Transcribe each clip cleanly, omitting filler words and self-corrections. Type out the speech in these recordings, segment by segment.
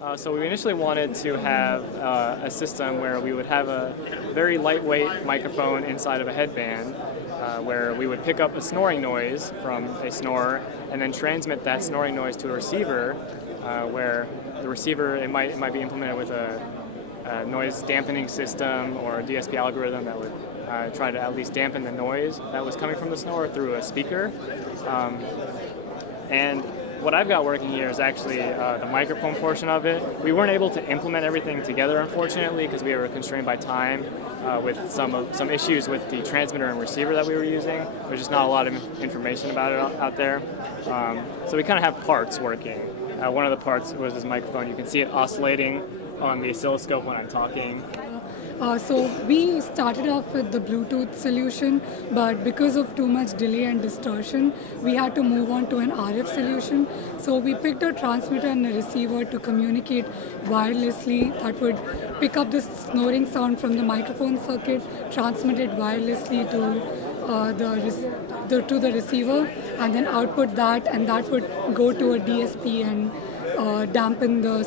So we initially wanted to have a system where we would have a very lightweight microphone inside of a headband where we would pick up a snoring noise from a snorer and then transmit that snoring noise to a receiver where the receiver, it might be implemented with a noise dampening system or a DSP algorithm that would try to at least dampen the noise that was coming from the snorer through a speaker. And what I've got working here is actually the microphone portion of it. We weren't able to implement everything together, unfortunately, because we were constrained by time with some issues with the transmitter and receiver that we were using. There's just not a lot of information about it out there. So we kind of have parts working. One of the parts was this microphone. You can see it oscillating on the oscilloscope when I'm talking. So we started off with the Bluetooth solution, but because of too much delay and distortion, we had to move on to an RF solution. So we picked a transmitter and a receiver to communicate wirelessly that would pick up the snoring sound from the microphone circuit, transmit it wirelessly to the receiver, and then output that, and that would go to a DSP and dampen the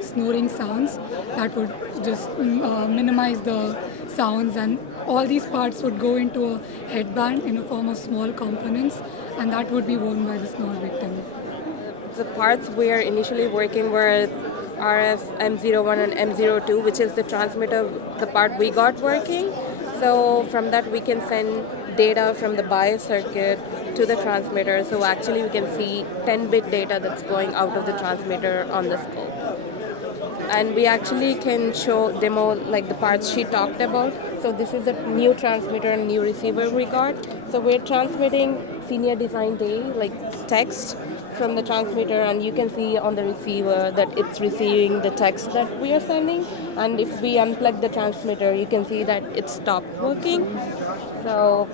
snoring sounds. That would just minimize the sounds, and all these parts would go into a headband in a form of small components, and that would be worn by the snore victim. The parts we are initially working were RF M01 and M02, which is the transmitter, the part we got working. So from that we can send data from the bias circuit to the transmitter. So actually we can see 10-bit data that's going out of the transmitter on the scope. And we actually can demo like the parts she talked about. So this is a new transmitter and new receiver we got. So we're transmitting Senior Design Day, like text from the transmitter, and you can see on the receiver that it's receiving the text that we are sending. And if we unplug the transmitter, you can see that it stopped working. So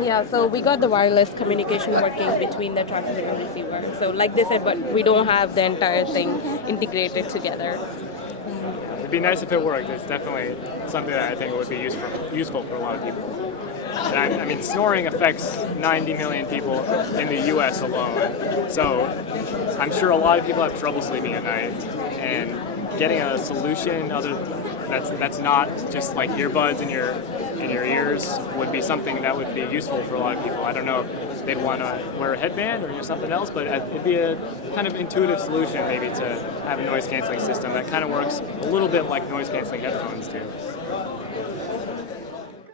yeah, so we got the wireless communication working between the transmitter and receiver. So like they said, but we don't have the entire thing integrated together. It'd be nice if it worked. It's definitely something that I think would be useful for a lot of people. And I mean, snoring affects 90 million people in the U.S. alone. So I'm sure a lot of people have trouble sleeping at night, and getting a solution that's not just like earbuds in your ears would be something that would be useful for a lot of people. I don't know if they'd want to wear a headband or something else, but it'd be a kind of intuitive solution maybe to have a noise canceling system that kind of works a little bit like noise canceling headphones do.